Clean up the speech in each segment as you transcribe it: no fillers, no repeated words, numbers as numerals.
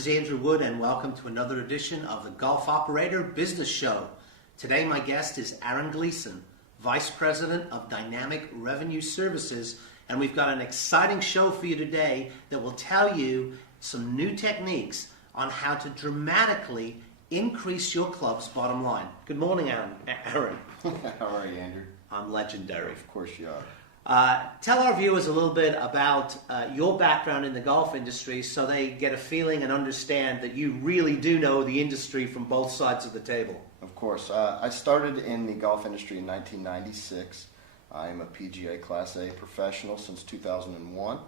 is Andrew Wood, and welcome to another edition of the Golf Operator Business Show. Today, my guest is Aaron Gleason, Vice President of Dynamic Revenue Services, and we've got an exciting show for you today that will tell you some new techniques on how to dramatically increase your club's bottom line. Good morning, Aaron. How are you, Andrew? I'm legendary. Of course you are. Tell our viewers a little bit about your background in the golf industry so they get a feeling and understand that you really do know the industry from both sides of the table. Of course. I started in the golf industry in 1996. I am a PGA Class A professional since 2001.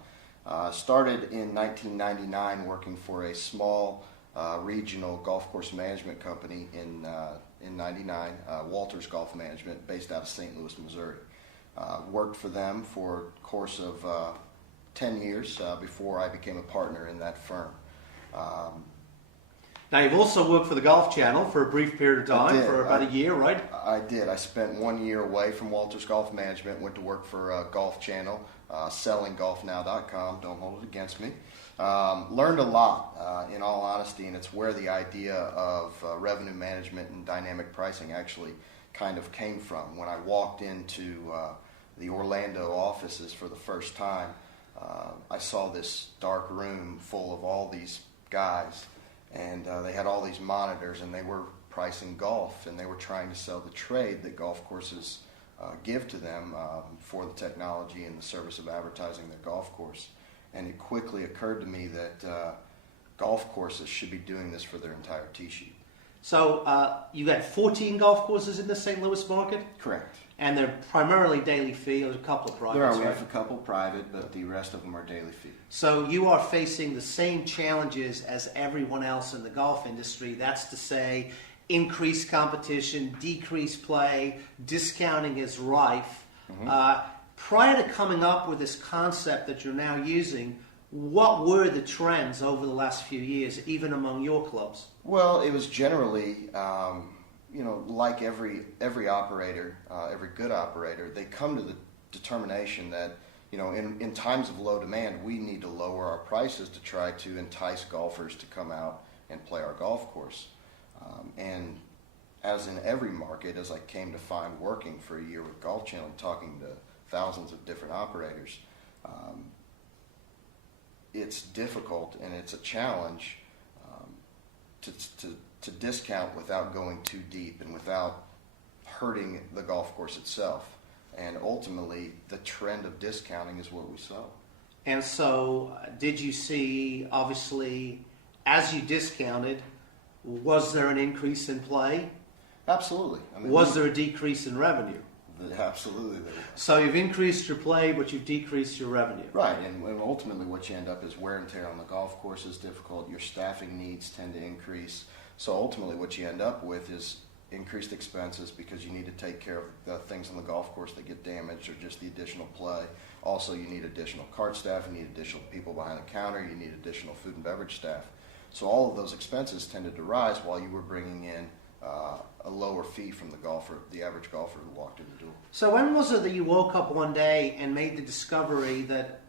Started in 1999 working for a small regional golf course management company in 99, Walters Golf Management, based out of St. Louis, Missouri. Worked for them for a course of 10 years before I became a partner in that firm. Now, you've also worked for the Golf Channel for a brief period of time, for about a year, right? I did. I spent 1 year away from Walters Golf Management, went to work for Golf Channel, selling golfnow.com, don't hold it against me. Learned a lot, in all honesty, and it's where the idea of revenue management and dynamic pricing actually kind of came from. When I walked into the Orlando offices for the first time, I saw this dark room full of all these guys, and they had all these monitors, and they were pricing golf, and they were trying to sell the trade that golf courses give to them for the technology and the service of advertising their golf course. And it quickly occurred to me that golf courses should be doing this for their entire tee sheet. So you got 14 golf courses in the St. Louis market? Correct. And they're primarily daily fee. There's a couple of privates. We have a couple private, but the rest of them are daily fee. So you are facing the same challenges as everyone else in the golf industry. That's to say, increased competition, decreased play, discounting is rife. Mm-hmm. Prior to coming up with this concept that you're now using, what were the trends over the last few years, even among your clubs? Well, it was generally, like every operator, every good operator, they come to the determination that, in times of low demand, we need to lower our prices to try to entice golfers to come out and play our golf course. And as in every market, as I came to find working for a year with Golf Channel, talking to thousands of different operators, it's difficult and it's a challenge to discount without going too deep and without hurting the golf course itself. And ultimately, the trend of discounting is what we saw. And so, did you see, obviously, as you discounted, was there an increase in play? Absolutely. Was there a decrease in revenue? Absolutely there was. So you've increased your play, but you've decreased your revenue. Right, and ultimately what you end up is wear and tear on the golf course is difficult. Your staffing needs tend to increase. So ultimately what you end up with is increased expenses because you need to take care of the things on the golf course that get damaged or just the additional play. Also, you need additional cart staff, you need additional people behind the counter, you need additional food and beverage staff. So all of those expenses tended to rise while you were bringing in a lower fee from the average golfer who walked in the door. So when was it that you woke up one day and made the discovery that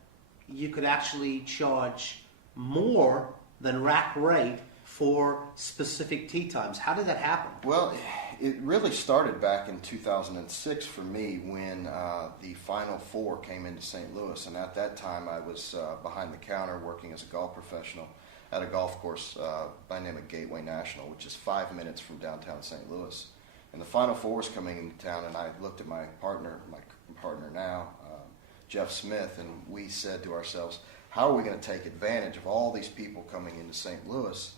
you could actually charge more than rack rate for specific tee times? How did that happen? Well, it really started back in 2006 for me when the Final Four came into St. Louis, and at that time I was behind the counter working as a golf professional at a golf course Dynamic Gateway National, which is 5 minutes from downtown St. Louis. And the Final Four was coming into town, and I looked at my partner now, Jeff Smith, and we said to ourselves, how are we going to take advantage of all these people coming into St. Louis?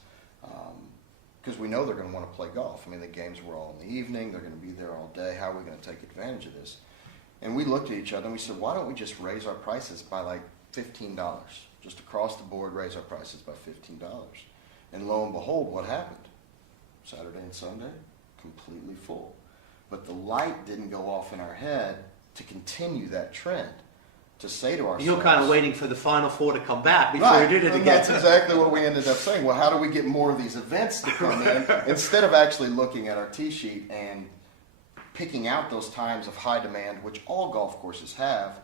Because we know they're going to want to play golf. The games were all in the evening. They're going to be there all day. How are we going to take advantage of this? And we looked at each other and we said, why don't we just raise our prices by like $15? Just across the board, raise our prices by $15. And lo and behold, what happened? Saturday and Sunday, completely full. But the light didn't go off in our head to continue that trend. To say to ourselves... You're kind of waiting for the Final Four to come back before you did it again. That's exactly what we ended up saying. Well, how do we get more of these events to come in? Instead of actually looking at our tee sheet and picking out those times of high demand, which all golf courses have,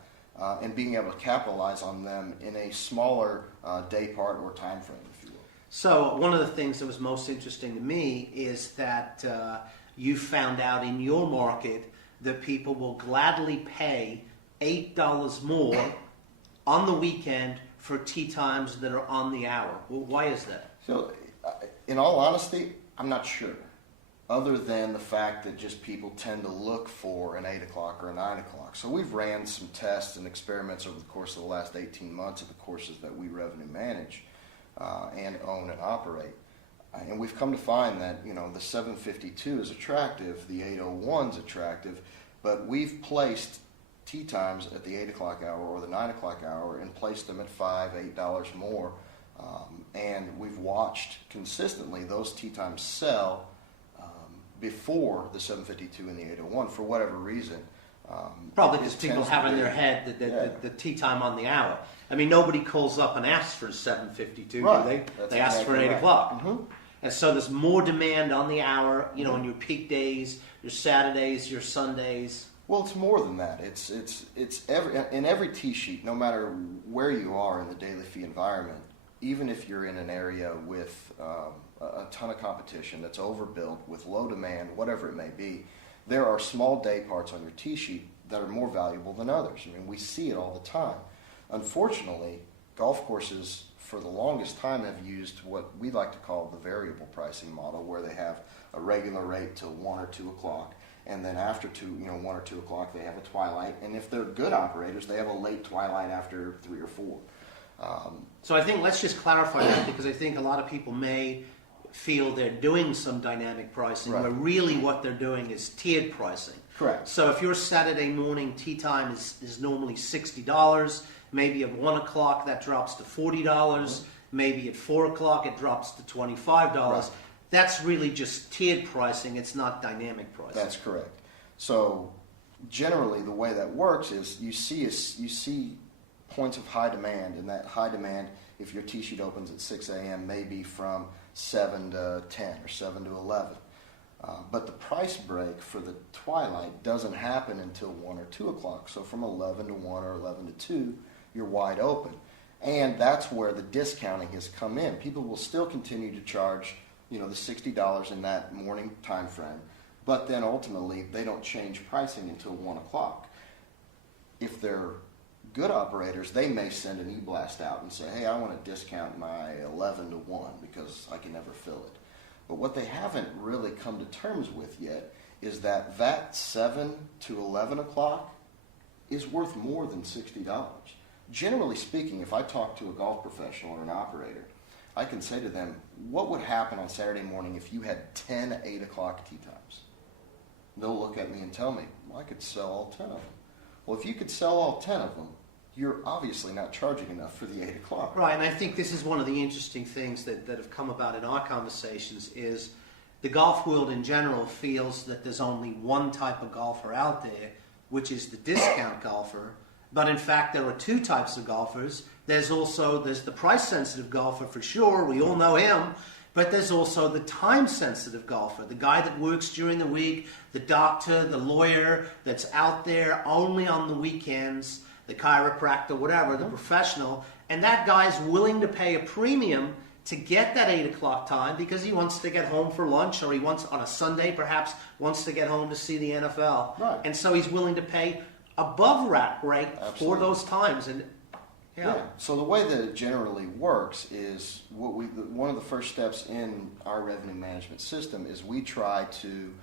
and being able to capitalize on them in a smaller day part or time frame, if you will. So one of the things that was most interesting to me is that you found out in your market that people will gladly pay $8 more on the weekend for tee times that are on the hour. Well, why is that? So, in all honesty, I'm not sure. Other than the fact that just people tend to look for an 8 o'clock or a 9 o'clock. So we've ran some tests and experiments over the course of the last 18 months of the courses that we revenue manage and own and operate. And we've come to find that, the 752 is attractive, the 801 is attractive, but we've placed tee times at the 8 o'clock hour or the 9 o'clock hour and placed them at $5, $8 more. And we've watched consistently those tee times sell before the 752 and the 801 for whatever reason. Probably because people have in their head the tee time on the hour. I mean, nobody calls up and asks for 7:52, right. do they? That's they ask exactly for 8 right. o'clock. Mm-hmm. And so there's more demand on the hour, on your peak days, your Saturdays, your Sundays. Well, it's more than that. It's in every tee sheet, no matter where you are in the daily fee environment, even if you're in an area with a ton of competition that's overbuilt with low demand, whatever it may be, there are small day parts on your tee sheet that are more valuable than others. I mean, we see it all the time. Unfortunately, golf courses for the longest time have used what we like to call the variable pricing model, where they have a regular rate till 1 or 2 o'clock, and then after 1 or 2 o'clock they have a twilight, and if they're good operators, they have a late twilight after 3 or 4. So I think let's just clarify that, because I think a lot of people may feel they're doing some dynamic pricing, right. where really what they're doing is tiered pricing. Correct. So if your Saturday morning tee time is normally $60, maybe at 1 o'clock that drops to $40, mm-hmm. maybe at 4 o'clock it drops to $25. Right. That's really just tiered pricing, it's not dynamic pricing. That's correct. So generally the way that works is you see points of high demand, and that high demand, if your tee sheet opens at 6 a.m., maybe from 7 to 10 or 7 to 11. But the price break for the twilight doesn't happen until 1 or 2 o'clock. So from 11 to 1 or 11 to 2, you're wide open. And that's where the discounting has come in. People will still continue to charge, the $60 in that morning time frame, but then ultimately they don't change pricing until 1 o'clock. If they're good operators, they may send an e-blast out and say, hey, I want to discount my 11 to 1 because I can never fill it. But what they haven't really come to terms with yet is that 7 to 11 o'clock is worth more than $60. Generally speaking, if I talk to a golf professional or an operator, I can say to them, what would happen on Saturday morning if you had 10 8 o'clock tee times? They'll look at me and tell me, well, I could sell all 10 of them. Well, if you could sell all 10 of them, you're obviously not charging enough for the 8 o'clock. Right, and I think this is one of the interesting things that have come about in our conversations is the golf world in general feels that there's only one type of golfer out there, which is the discount golfer. But in fact, there are two types of golfers. There's the price-sensitive golfer for sure. We all know him. But there's also the time-sensitive golfer, the guy that works during the week, the doctor, the lawyer that's out there only on the weekends, the chiropractor, whatever, the professional. And that guy's willing to pay a premium to get that 8 o'clock time because he wants to get home for lunch, or he wants, on a Sunday perhaps, wants to get home to see the NFL. Right. And so he's willing to pay above rack rate for those times. And yeah. So the way that it generally works is one of the first steps in our revenue management system is we try to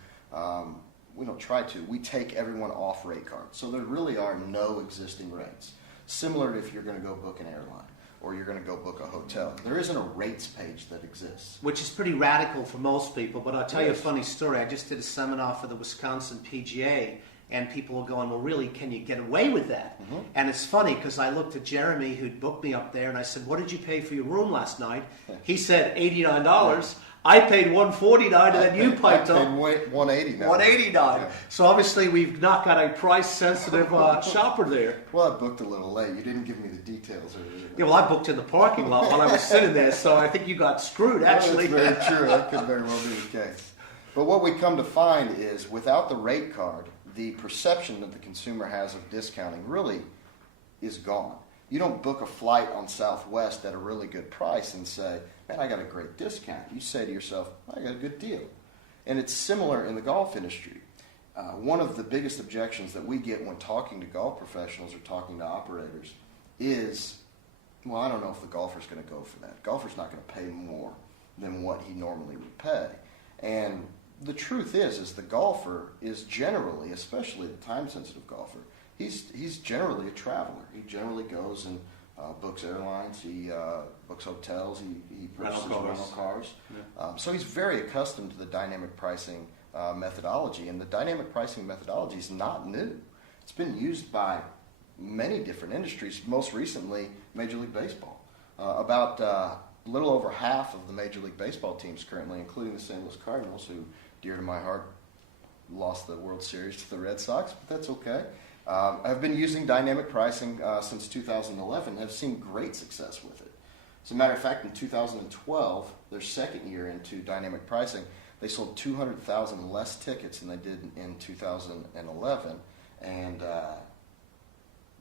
we take everyone off rate cards. So there really are no existing rates. Similar to if you're going to go book an airline or you're going to go book a hotel. There isn't a rates page that exists. Which is pretty radical for most people, but I'll tell you a funny story. I just did a seminar for the Wisconsin PGA, and people were going, well, really, can you get away with that? Mm-hmm. And it's funny because I looked at Jeremy, who'd booked me up there, and I said, what did you pay for your room last night? He said $89. I paid $149, and then you piped up $189. $189. Yeah. So obviously we've not got a price-sensitive shopper there. Well, I booked a little late. You didn't give me the details. Yeah, well, I booked in the parking lot while I was sitting there, so I think you got screwed, actually. Well, that's very true. That could very well be the case. But what we come to find is, without the rate card, the perception that the consumer has of discounting really is gone. You don't book a flight on Southwest at a really good price and say, man, I got a great discount. You say to yourself, I got a good deal. And it's similar in the golf industry. One of the biggest objections that we get when talking to golf professionals or talking to operators is, well, I don't know if the golfer's going to go for that. Golfer's not going to pay more than what he normally would pay. And the truth is the golfer is generally, especially the time-sensitive golfer, he's generally a traveler. He generally goes and books airlines, he books hotels, he purchases rental cars. Yeah. So he's very accustomed to the dynamic pricing methodology, and the dynamic pricing methodology is not new. It's been used by many different industries, most recently Major League Baseball. About a little over half of the Major League Baseball teams currently, including the St. Louis Cardinals, who, dear to my heart, lost the World Series to the Red Sox, but that's okay. I've been using dynamic pricing since 2011 and have seen great success with it. As a matter of fact, in 2012, their second year into dynamic pricing, they sold 200,000 less tickets than they did in 2011 and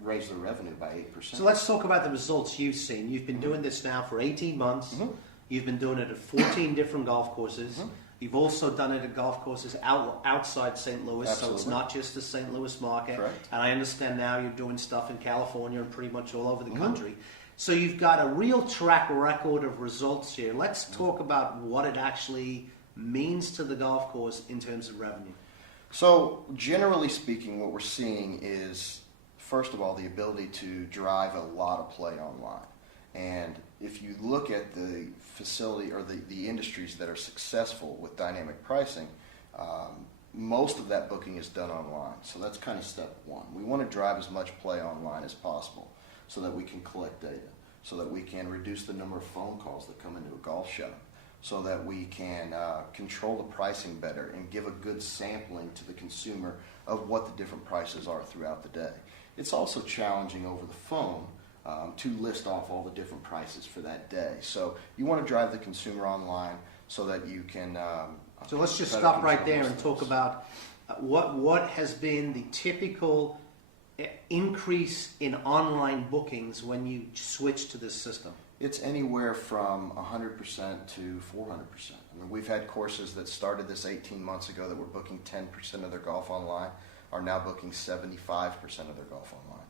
raised their revenue by 8%. So let's talk about the results you've seen. You've been doing this now for 18 months. Mm-hmm. You've been doing it at 14 different golf courses. Mm-hmm. You've also done it at golf courses outside St. Louis, Absolutely. So it's not just the St. Louis market. Correct. And I understand now you're doing stuff in California and pretty much all over the Mm-hmm. country. So you've got a real track record of results here. Let's talk about what it actually means to the golf course in terms of revenue. So generally speaking, what we're seeing is, first of all, the ability to drive a lot of play online. And if you look at the facility or the industries that are successful with dynamic pricing, most of that booking is done online. So that's kind of step one. We want to drive as much play online as possible so that we can collect data, so that we can reduce the number of phone calls that come into a golf shop, so that we can control the pricing better and give a good sampling to the consumer of what the different prices are throughout the day. It's also challenging over the phone to list off all the different prices for that day. So you want to drive the consumer online so that you can... so let's just stop right there and talk about what has been the typical increase in online bookings when you switch to this system. It's anywhere from 100% to 400%. I mean, we've had courses that started this 18 months ago that were booking 10% of their golf online, are now booking 75% of their golf online.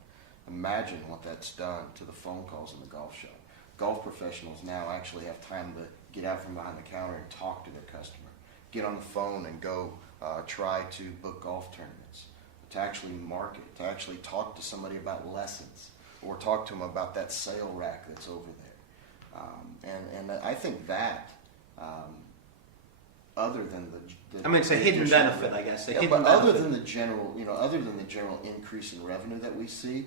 Imagine what that's done to the phone calls in the golf shop. Golf professionals now actually have time to get out from behind the counter and talk to their customer, get on the phone and go try to book golf tournaments, to actually market, to actually talk to somebody about lessons, or talk to them about that sale rack that's over there. And I think that, other than the I mean, it's a hidden benefit, I guess. But other than the general, other than the general increase in revenue that we see,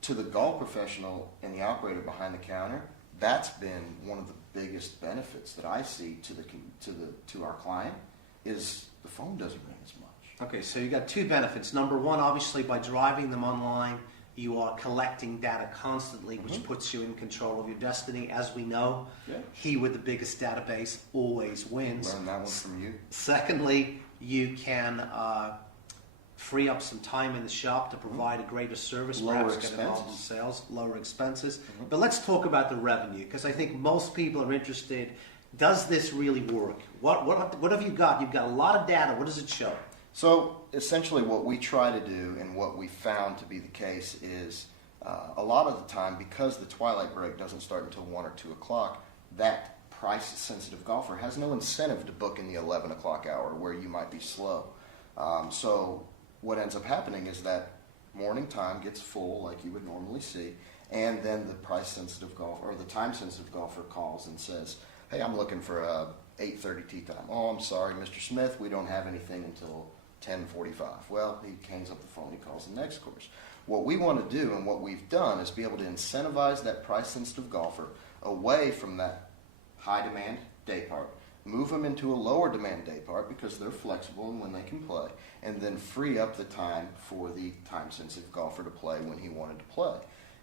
to the golf professional and the operator behind the counter, that's been one of the biggest benefits that I see to our client, is the phone doesn't ring as much. Okay, so you got two benefits. Number one, obviously, by driving them online, you are collecting data constantly, which puts you in control of your destiny. As we know, he with the biggest database always wins. Learn that one from you. Secondly, you can free up some time in the shop to provide a greater service, perhaps get involved in sales, lower expenses. But let's talk about the revenue, because I think most people are interested. Does this really work? What have you got? You've got a lot of data. What does it show? So essentially what we try to do, and what we found to be the case, is a lot of the time, because the twilight break doesn't start until 1 or 2 o'clock, that price-sensitive golfer has no incentive to book in the 11 o'clock hour where you might be slow. So what ends up happening is that morning time gets full like you would normally see, and then the price-sensitive golfer or the time-sensitive golfer calls and says, hey, I'm looking for a 8:30 tee time. Oh, I'm sorry, Mr. Smith, we don't have anything until 10:45. Well, he hangs up the phone, he calls the next course. What we want to do, and what we've done, is be able to incentivize that price-sensitive golfer away from that high-demand day part, move them into a lower-demand day part because they're flexible and when they can play, and then free up the time for the time-sensitive golfer to play when he wanted to play.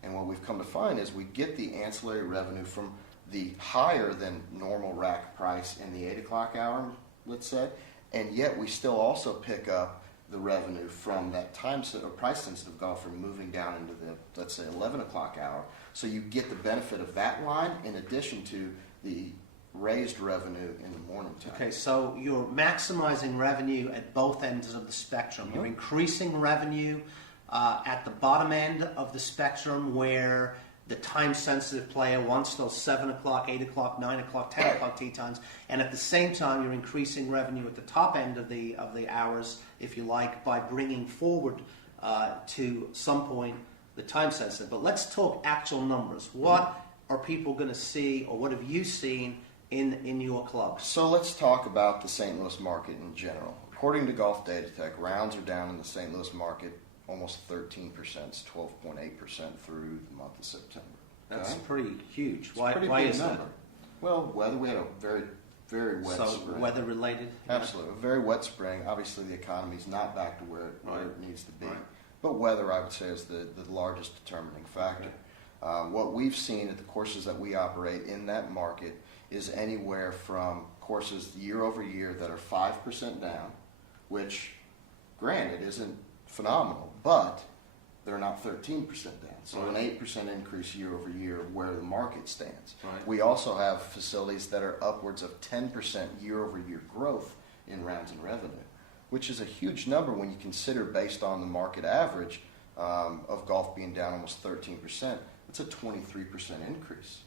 And what we've come to find is we get the ancillary revenue from the higher than normal rack price in the 8 o'clock hour, let's say, and yet we still also pick up the revenue from that or price sensitive golfer moving down into the, let's say, 11 o'clock hour. So you get the benefit of that line in addition to the raised revenue in the morning time. Okay, so you're maximizing revenue at both ends of the spectrum. You're increasing revenue at the bottom end of the spectrum where the time-sensitive player wants those 7 o'clock, 8 o'clock, 9 o'clock, 10 o'clock tee times, and at the same time you're increasing revenue at the top end of the hours, if you like, by bringing forward to some point the time-sensitive. But let's talk actual numbers. What are people going to see, or what have you seen in your clubs? So let's talk about the St. Louis market in general. According to Golf Data Tech, rounds are down in the St. Louis market almost 13%, 12.8% through the month of September. That's pretty huge. It's a pretty why big is number. that? Well, weather, we had a very, very wet So spring. weather related? Absolutely. A very wet spring. Obviously, the economy's not back to where it needs to be. Right. But weather, I would say, is the largest determining factor. Okay. What we've seen at the courses that we operate in that market is anywhere from courses year over year that are 5% down, which, granted, isn't phenomenal, but they're not 13% down. So an 8% increase year over year where the market stands. Right. We also have facilities that are upwards of 10% year over year growth in rounds and revenue, which is a huge number when you consider based on the market average of golf being down almost 13%. It's a 23% increase.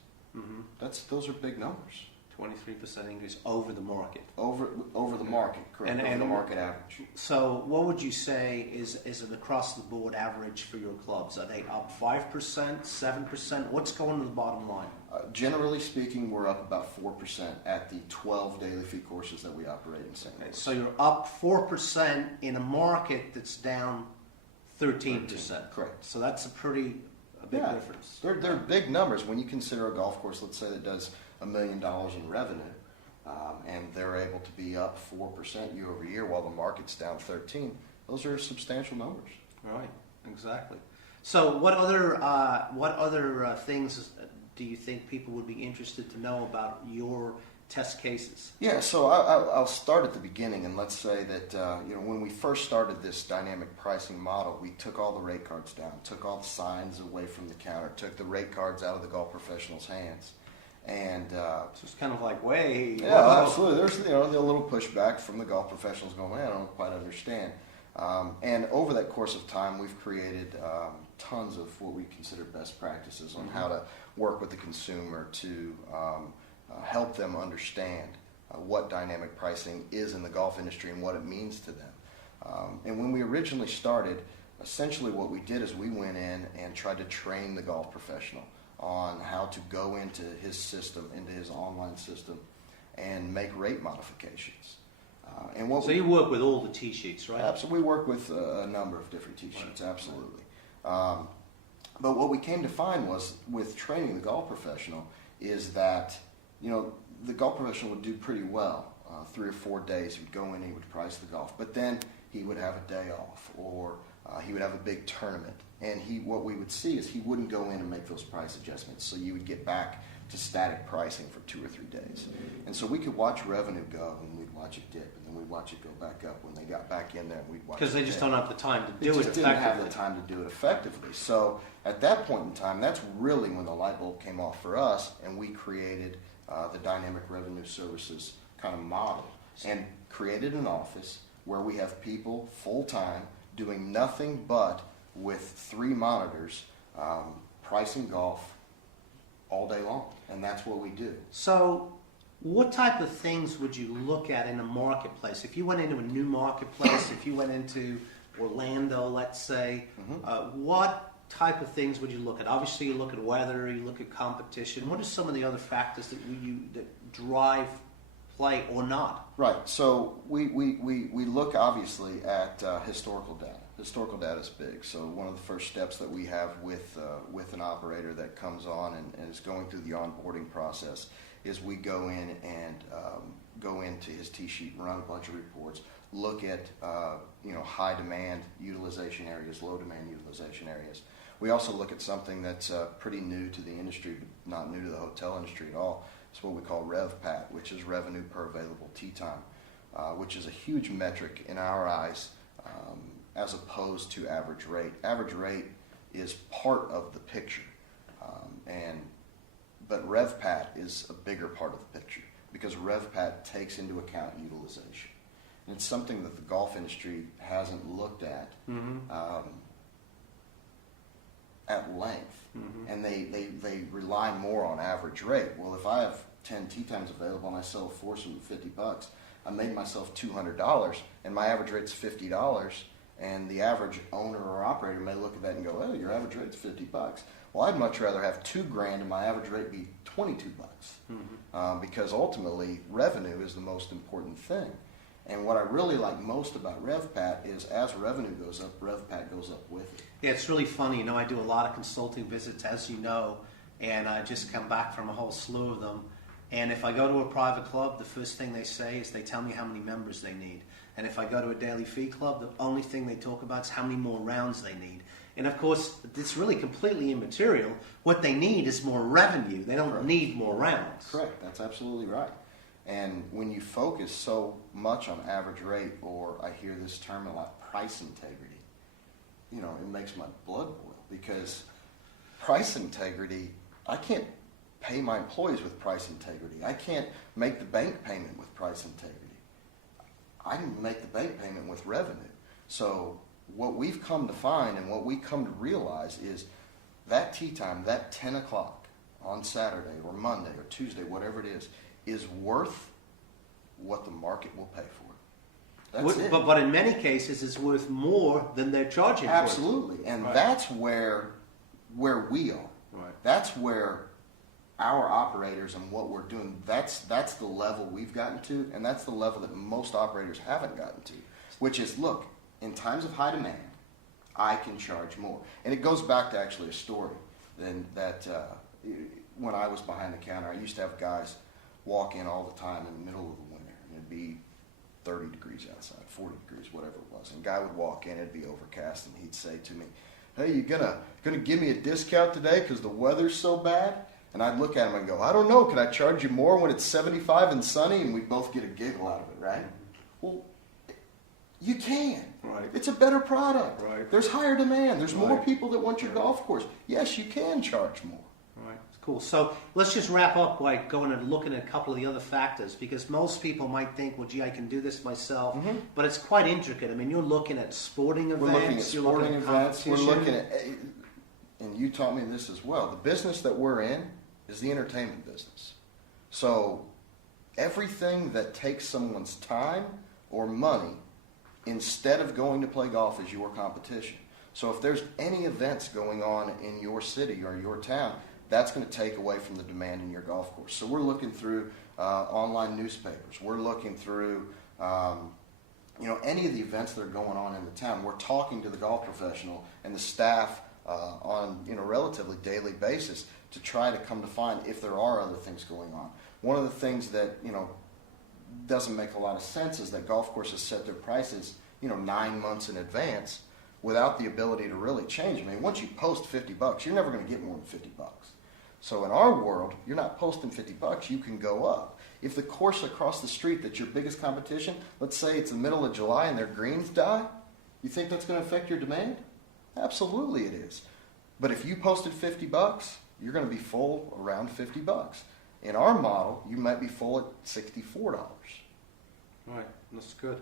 Those are big numbers. 23% increase over the market. Over the market, correct? Over the market average. So what would you say is an across-the-board average for your clubs? Are they up 5%, 7%? What's going to the bottom line? Generally speaking, we're up about 4% at the 12 daily fee courses that we operate in St. Louis. So you're up 4% in a market that's down 13%. Correct. So that's a big difference. They're big numbers when you consider a golf course, let's say, that does $1 million in revenue, and they're able to be up 4% year over year while the market's down 13%. Those are substantial numbers. Right, exactly. So what other things do you think people would be interested to know about your test cases? Yeah, so I'll start at the beginning, and let's say that when we first started this dynamic pricing model, we took all the rate cards down, took all the signs away from the counter, took the rate cards out of the golf professionals' hands. And so it's kind of like, wait. Yeah, whoa. Absolutely. There's a little pushback from the golf professionals going, man, I don't quite understand. And over that course of time, we've created tons of what we consider best practices on how to work with the consumer to help them understand what dynamic pricing is in the golf industry and what it means to them. And when we originally started, essentially what we did is we went in and tried to train the golf professional on how to go into his system, into his online system, and make rate modifications. So you work with all the tee sheets, right? Absolutely. We work with a number of different tee sheets, absolutely. But what we came to find was, with training the golf professional, is that the golf professional would do pretty well. 3 or 4 days, he would go in, he would price the golf, but then he would have a day off, or he would have a big tournament. And what we would see is he wouldn't go in and make those price adjustments. So you would get back to static pricing for 2 or 3 days. And so we could watch revenue go, and we'd watch it dip, and then we'd watch it go back up when they got back in there, and we'd watch it because they just don't have the time to do it effectively. Didn't have the time to do it effectively. So at that point in time, that's really when the light bulb came off for us, and we created the dynamic revenue services kind of model, and created an office where we have people full-time doing nothing but with 3 monitors, pricing golf all day long, and that's what we do. So what type of things would you look at in a marketplace? If you went into a new marketplace, if you went into Orlando, let's say, what type of things would you look at? Obviously, you look at weather, you look at competition. What are some of the other factors that drive play or not? Right. So we look obviously at historical data. Historical data is big. So one of the first steps that we have with an operator that comes on and is going through the onboarding process is we go in and go into his tee sheet, run a bunch of reports, look at high demand utilization areas, low demand utilization areas. We also look at something that's pretty new to the industry, but not new to the hotel industry at all. It's what we call RevPAT, which is revenue per available tee time, which is a huge metric in our eyes as opposed to average rate. Average rate is part of the picture, but RevPAT is a bigger part of the picture because RevPAT takes into account utilization. And it's something that the golf industry hasn't looked at at length, and they rely more on average rate. Well, if I have 10 tee times available and I sell a foursome for $50, I made myself $200, and my average rate's $50, and the average owner or operator may look at that and go, "Oh, your average rate's $50." Well, I'd much rather have $2,000 and my average rate be $22, because ultimately revenue is the most important thing. And what I really like most about RevPAT is as revenue goes up, RevPAT goes up with it. Yeah, it's really funny. You know, I do a lot of consulting visits, as you know, and I just come back from a whole slew of them. And if I go to a private club, the first thing they say is they tell me how many members they need. And if I go to a daily fee club, the only thing they talk about is how many more rounds they need. And of course, it's really completely immaterial. What they need is more revenue. They don't need more rounds. Correct. That's absolutely right. And when you focus so much on average rate, or I hear this term a lot, price integrity, you know, it makes my blood boil, because price integrity, I can't pay my employees with price integrity. I can't make the bank payment with price integrity. I can make the bank payment with revenue. So what we've come to find and what we come to realize is that tee time, that 10 o'clock on Saturday or Monday or Tuesday, whatever it is worth what the market will pay for it. That's it. But in many cases, it's worth more than they're charging Absolutely. for it. And that's where we are. Right. That's where our operators and what we're doing, that's the level we've gotten to, and that's the level that most operators haven't gotten to, which is, look, in times of high demand, I can charge more. And it goes back to actually a story that when I was behind the counter, I used to have guys walk in all the time in the middle of the winter, and it'd be 30 degrees outside, 40 degrees, whatever it was. And a guy would walk in, it'd be overcast, and he'd say to me, "Hey, you gonna give me a discount today because the weather's so bad?" And I'd look at him and go, "I don't know, can I charge you more when it's 75 and sunny?" And we'd both get a giggle out of it, right? Well, you can. Right. It's a better product. Right. There's higher demand. There's more Right. people that want your golf course. Yes, you can charge more. Right. Cool. So let's just wrap up by going and looking at a couple of the other factors, because most people might think, well, gee, I can do this myself, but it's quite intricate. I mean, you're looking at sporting events. We're looking at sporting events. We're competition. looking at, and you taught me this as well, the business that we're in is the entertainment business. So everything that takes someone's time or money instead of going to play golf is your competition. So if there's any events going on in your city or your town, that's going to take away from the demand in your golf course. So we're looking through online newspapers. We're looking through any of the events that are going on in the town. We're talking to the golf professional and the staff on a relatively daily basis to try to come to find if there are other things going on. One of the things that doesn't make a lot of sense is that golf courses set their prices 9 months in advance without the ability to really change. I mean, once you post $50, you're never going to get more than $50. So in our world, you're not posting $50, you can go up. If the course across the street that's your biggest competition, let's say it's the middle of July and their greens die, you think that's going to affect your demand? Absolutely it is. But if you posted $50, you're going to be full around $50. In our model, you might be full at $64. Right, that's good.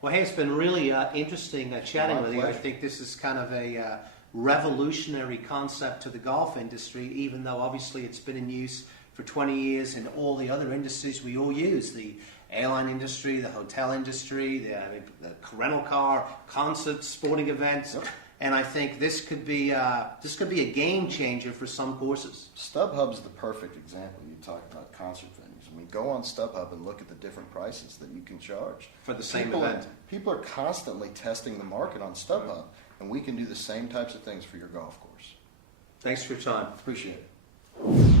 Well, hey, it's been really interesting chatting My with you. I pleasure. think this is kind of a revolutionary concept to the golf industry, even though obviously it's been in use for 20 years in all the other industries we all use, the airline industry, the hotel industry, the rental car, concerts, sporting events. Yep. And I think this could be a game changer for some courses. StubHub's the perfect example. You talked about concert venues. I mean, go on StubHub and look at the different prices that you can charge. For the same People event. People are constantly testing the market on StubHub, and we can do the same types of things for your golf course. Thanks for your time. Appreciate it.